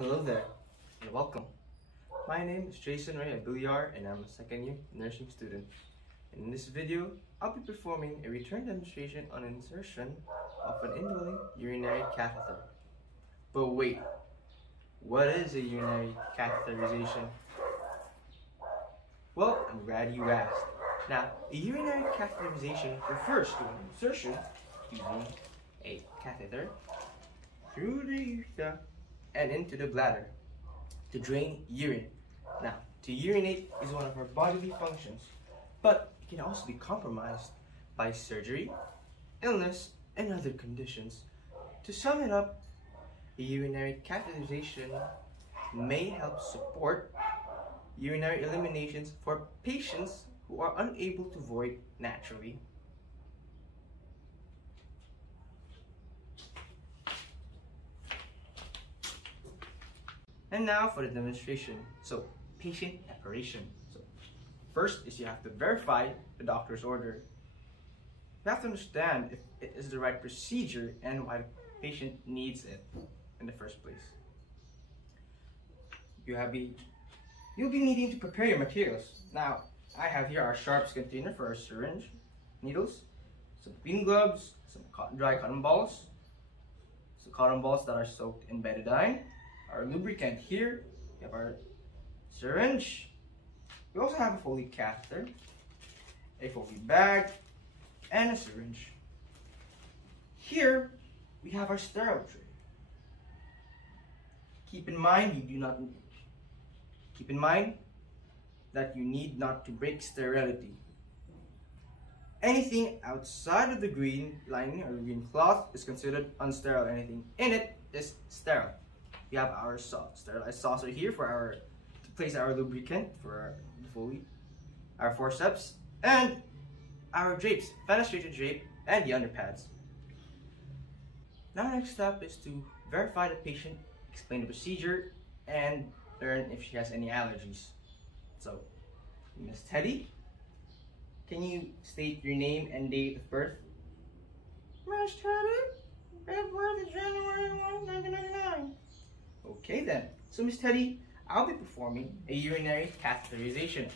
Hello there, and welcome. My name is Jayson Ray Abellar, and I'm a second-year nursing student. In this video, I'll be performing a return demonstration on insertion of an indwelling urinary catheter. But wait, what is a urinary catheterization? Well, I'm glad you asked. Now, a urinary catheterization refers to an insertion using a catheter through the urethra and into the bladder to drain urine. Now, to urinate is one of our bodily functions, but it can also be compromised by surgery, illness, and other conditions. To sum it up, a urinary catheterization may help support urinary eliminations for patients who are unable to void naturally. And now for the demonstration. So, patient preparation. So, first is you have to verify the doctor's order. You have to understand if it is the right procedure and why the patient needs it in the first place. You'll be needing to prepare your materials. Now, I have here our sharps container for our syringe, needles, some clean gloves, some dry cotton balls, some cotton balls that are soaked in betadine, our lubricant here, we have our syringe, we also have a Foley catheter, a Foley bag, and a syringe. Here, we have our sterile tray. Keep in mind that you need not to break sterility. Anything outside of the green lining or green cloth is considered unsterile. Anything in it is sterile. We have our sterilized saucer here to place our lubricant for the Foley, our forceps, and our drapes, fenestrated drape, and the underpads. Now, next step is to verify the patient, explain the procedure, and learn if she has any allergies. So, Miss Teddy, can you state your name and date of birth? Miss Teddy, date of birth is January 1, 1999. Okay then. So, Miss Teddy, I'll be performing a urinary catheterization.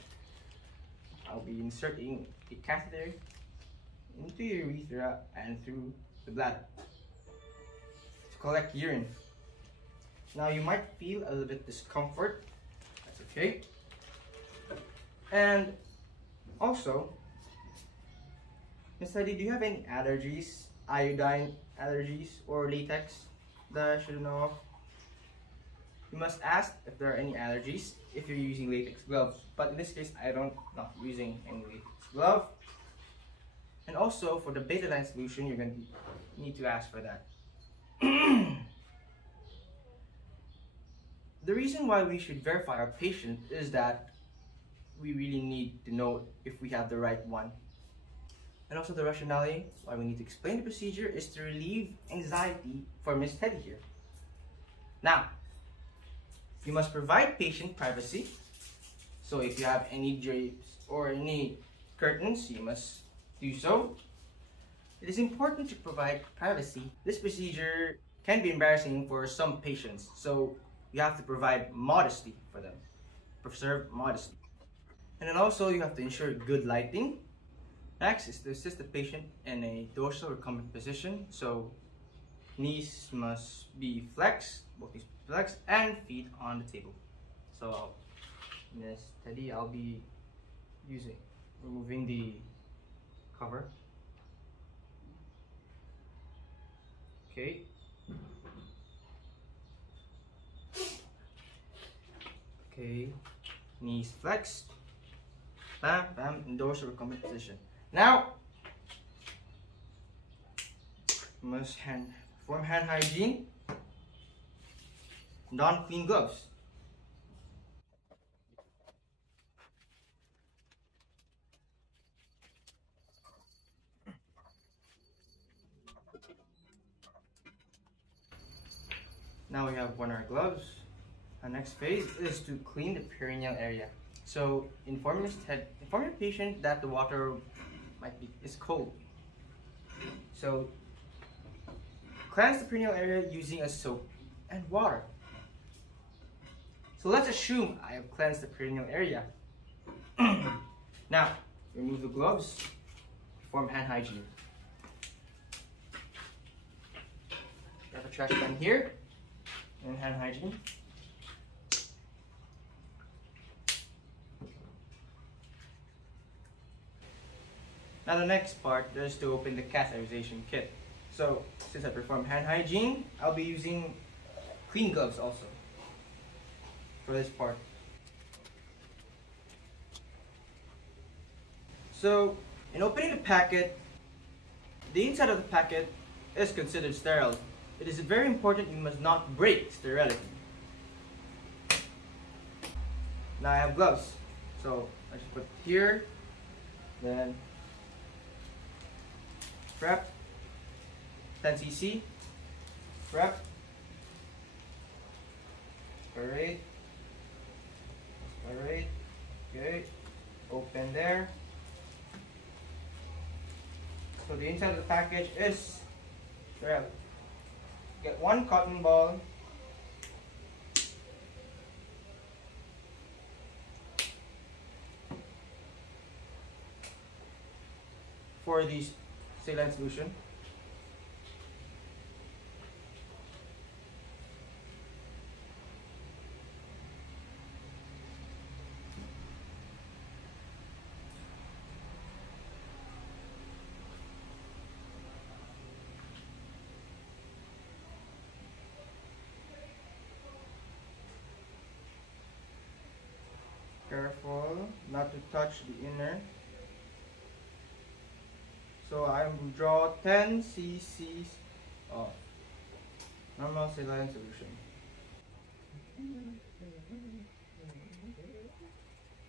I'll be inserting a catheter into your urethra and through the bladder to collect urine. Now, you might feel a little bit discomfort. That's okay. And also, Miss Teddy, do you have any allergies, iodine allergies, or latex that I should know of? You must ask if there are any allergies if you're using latex gloves. But in this case, not using any latex glove. And also, for the betadine solution, you're going to need to ask for that. The reason why we should verify our patient is that we really need to know if we have the right one. And also the rationale why we need to explain the procedure is to relieve anxiety for Miss Teddy here. Now, you must provide patient privacy. So if you have any drapes or any curtains, you must do so. It is important to provide privacy. This procedure can be embarrassing for some patients, so you have to provide modesty for them. Preserve modesty. And then also you have to ensure good lighting. Next is to assist the patient in a dorsal recumbent position. So knees must be flexed, both knees flexed, and feet on the table. So Miss Teddy, I'll be removing the cover. Okay. Okay, knees flexed, bam, bam, in dorsal recumbent position. Now, you must perform hand hygiene, don clean gloves. Now we have worn our gloves. Our next phase is to clean the perineal area. So inform your patient that the water is cold. So cleanse the perineal area using a soap and water. So let's assume I have cleansed the perineal area. Now, remove the gloves, perform hand hygiene. Grab a trash can here, and hand hygiene. Now the next part is to open the catheterization kit. So since I perform hand hygiene, I'll be using clean gloves also for this part. So in opening the packet, the inside of the packet is considered sterile. It is very important you must not break sterility. Now I have gloves, so I just put it here, then prep, 10 cc, prep, aspirate, okay, open there. So the inside of the package is sterile. Get one cotton ball, for the saline solution. Careful not to touch the inner. So I will draw 10 cc of normal saline solution.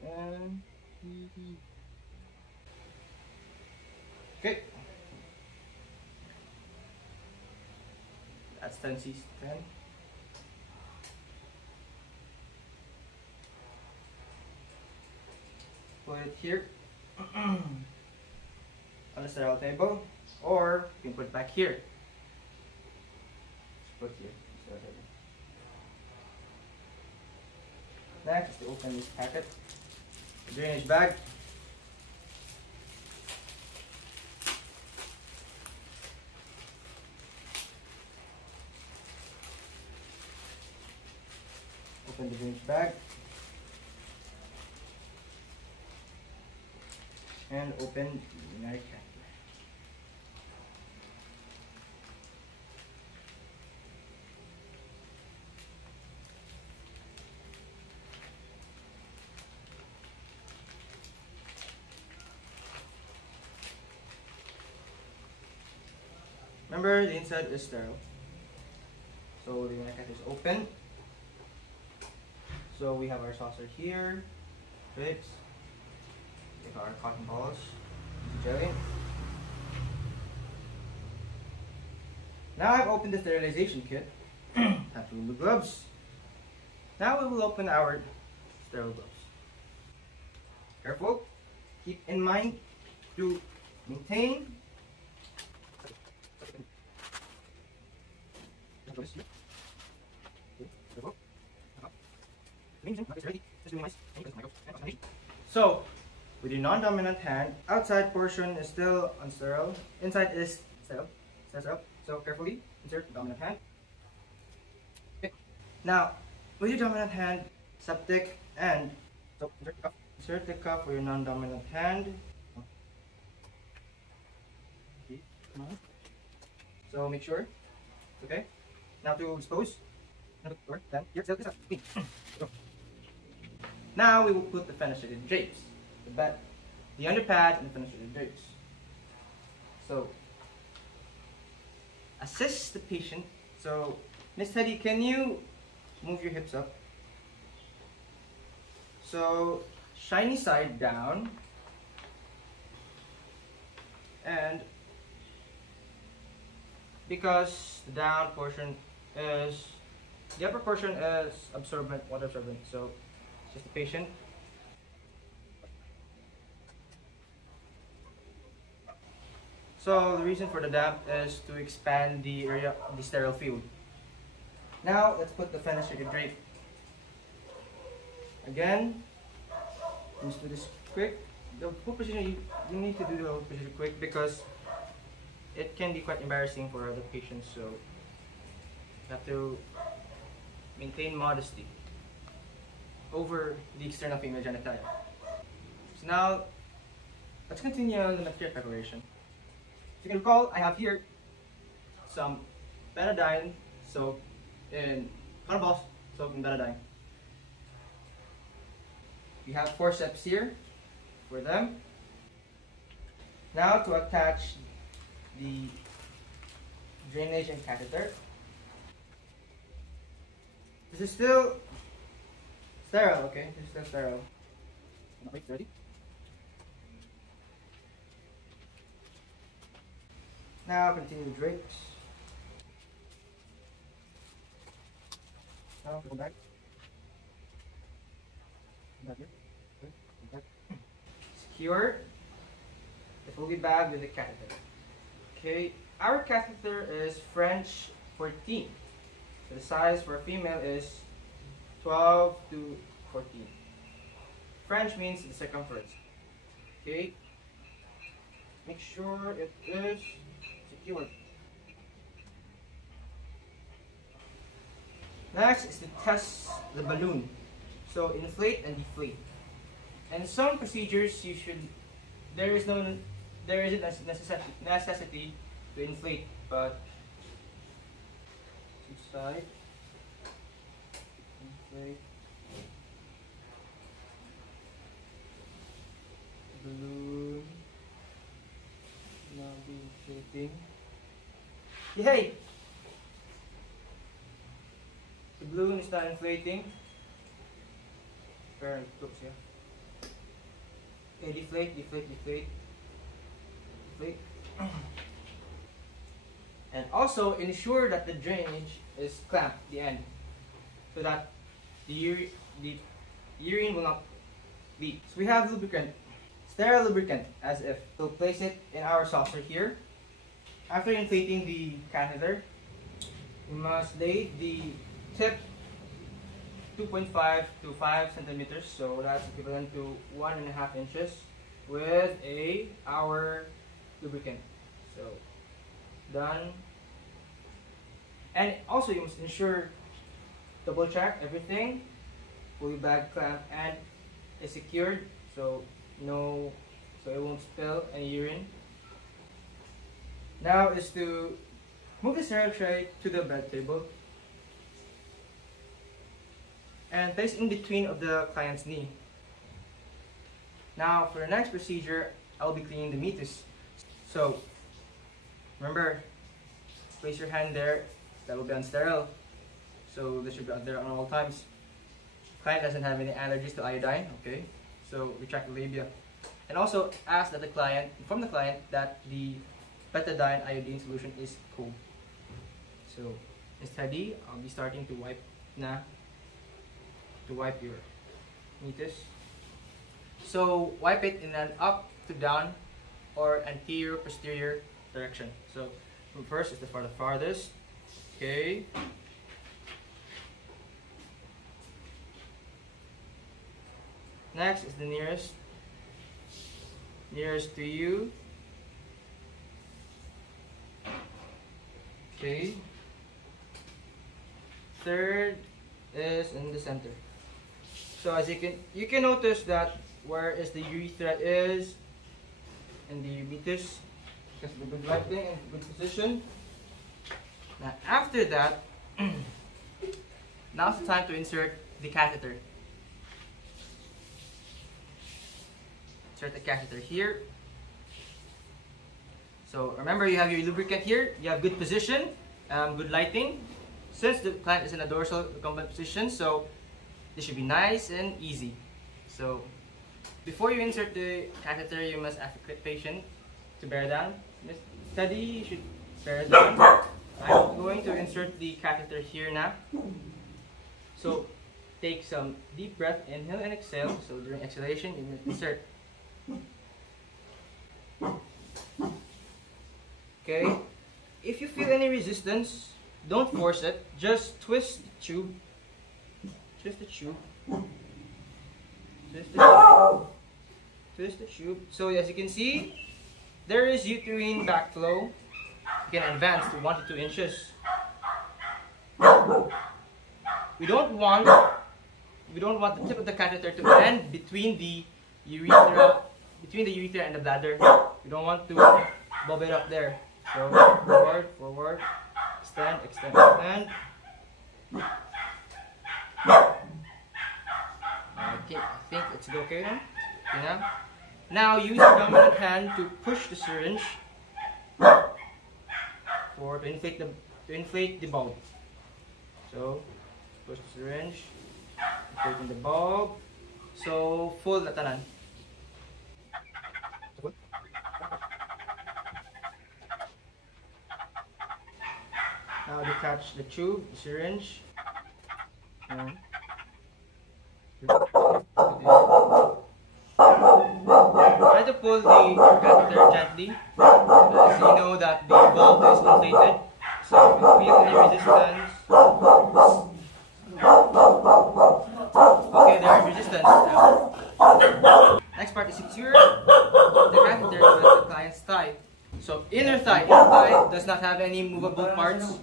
And okay, that's 10 cc. 10. Put it here on the sterile table, or you can put it back here. Just put here. Next is to open this packet, the drainage bag. Open the drainage bag. And open the urinary catheter. Remember, the inside is sterile. So the urinary catheter is open. So we have our saucer here, drapes. Our cotton balls, jelly. Now I've opened the sterilization kit. Have to remove the gloves. Now we will open our sterile gloves. Careful. Keep in mind to maintain so with your non-dominant hand, outside portion is still unsterile, inside is sterile. So carefully insert dominant hand. Okay. Now, with your dominant hand, septic and so insert the cuff. Insert the cuff with your non-dominant hand. Okay. So make sure. Okay. Now to expose. Then here, this up. Now we will put the fenestrated drapes. The underpad and the fenestrated drapes. So assist the patient. So Miss Teddy, can you move your hips up? So shiny side down, and because the down portion is, the upper portion is absorbent, water absorbent, so it's just the patient. So the reason for the damp is to expand the area of the sterile field. Now let's put the fenestrated drape. Again, let's do this quick. The whole procedure, you need to do the whole procedure quick because it can be quite embarrassing for other patients. So you have to maintain modesty over the external female genitalia. So now, let's continue on the material preparation. If you can recall, I have here some betadine soaked in cotton balls soaked in betadine. We have forceps here for them. Now to attach the drainage and catheter. This is still sterile, okay? This is still sterile. Wait, ready? Now continue the drapes. Now go back. Back here. Good. Go back. Secure the fully bag with the catheter. Okay, our catheter is French 14. So the size for a female is 12 to 14. French means the circumference. Okay, make sure it is secured. Next is to test the balloon. So inflate and deflate. And some procedures there isn't a necessity to inflate, but each side inflate balloon now be inflating. Yay! The balloon is not inflating. Very close here. Okay, deflate, deflate, deflate. Deflate. And also ensure that the drainage is clamped at the end so that the urine will not leak. So we have lubricant, sterile lubricant as if. So place it in our saucer here. After inflating the catheter, we must lay the tip 2.5 to 5 centimeters, so that's equivalent to 1.5 inches with our lubricant. So done. And also you must ensure, double check everything, fully bag clamp and is secured, so it won't spill any urine. Now is to move the sterile tray to the bed table and place in between of the client's knee. Now for the next procedure, I'll be cleaning the meatus. So remember, place your hand there, that will be unsterile. So this should be out there on all times. Client doesn't have any allergies to iodine, okay? So retract the labia. And also ask that inform the client that the betadine iodine solution is cold. So steady, I'll be starting to wipe your meatus. So wipe it in an up to down or anterior posterior direction. So from first is the farthest. Okay. Next is the nearest to you. Okay. Third is in the center. So as you can notice that where is the urethra is and the meatus, because of the good lighting and good position. Now after that, now's the time to insert the catheter. Insert the catheter here. So remember, you have your lubricant here, you have good position, good lighting. Since the client is in a dorsal recumbent position, so this should be nice and easy. So before you insert the catheter, you must ask the patient to bear down. Steady, you should bear down. I'm going to insert the catheter here now. So take some deep breath, inhale and exhale. So during exhalation, you must insert. Okay, if you feel any resistance, don't force it, just twist the tube. Twist the tube. twist the tube. So as you can see, there is uterine backflow. You can advance to 1 to 2 inches. We don't want the tip of the catheter to end between the urethra and the bladder. We don't want to bob it up there. So forward, extend, extend. Okay, I think it's okay now. Okay, now use your dominant hand to push the syringe to inflate the bulb. So push the syringe, inflating the bulb. So full na tanan. Now detach the tube, the syringe. Try to pull the catheter gently, as you know that the bulb is inflated. So if you feel any resistance, okay, there is resistance now. Next part is secure the catheter with the client's thigh. So inner thigh does not have any movable parts.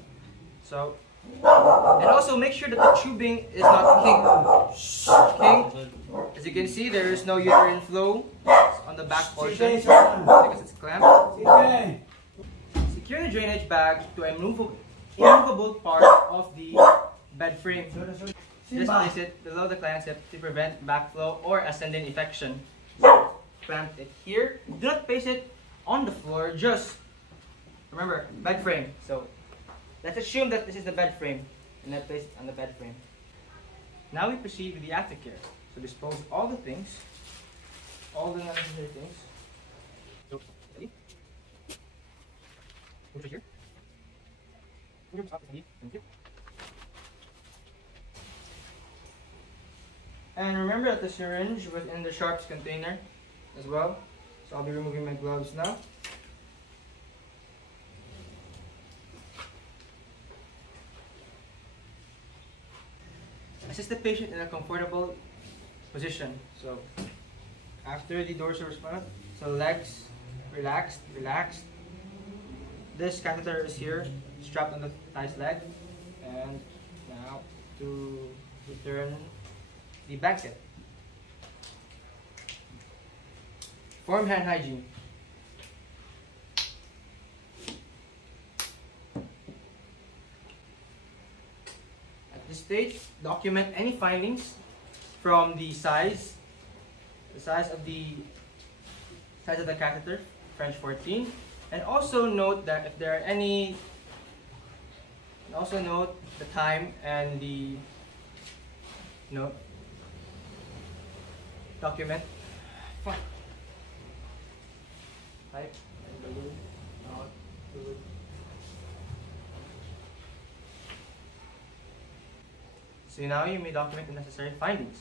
So, and also make sure that the tubing is not kinked. As you can see, there is no uterine flow on the back portion because it's clamped. Secure the drainage bag to a immovable part of the bed frame. Just place it below the client's hip to prevent backflow or ascending infection. Clamp it here. Do not place it on the floor, just remember, bed frame. So let's assume that this is the bed frame and then place it on the bed frame. Now we proceed with the aftercare. So dispose all the things, all the necessary things. So, ready? Put it here. Thank you. And remember that the syringe was in the sharps container as well. So I'll be removing my gloves now. Assist the patient in a comfortable position. So after the dorsal response, so legs relaxed. This catheter is here, strapped on the thigh's leg. And now to return the blanket. Form hand hygiene. At this stage, document any findings from the size of the catheter, French 14, and also note that if there are any, and also note the time and the document. Type and balloon, not fluid. So now you may document the necessary findings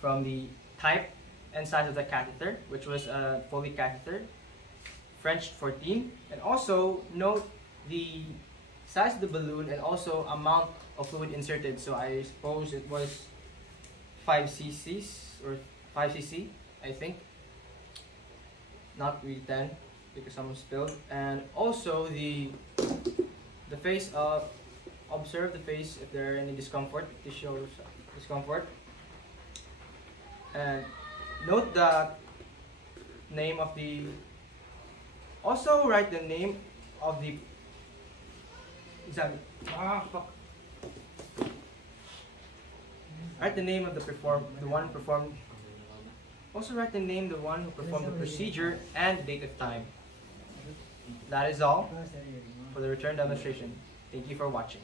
from the type and size of the catheter, which was a Foley catheter, French 14, and also note the size of the balloon and also amount of fluid inserted. So I suppose it was 5 cc's or 5 cc, I think. Not really 10 because someone spilled. And also the face of, observe the face if there are any discomfort, tissue discomfort. And note the name of the, also write the name of the write the name of the one performed. Also write the name of the one who performed the procedure and date of time. That is all for the return demonstration. Thank you for watching.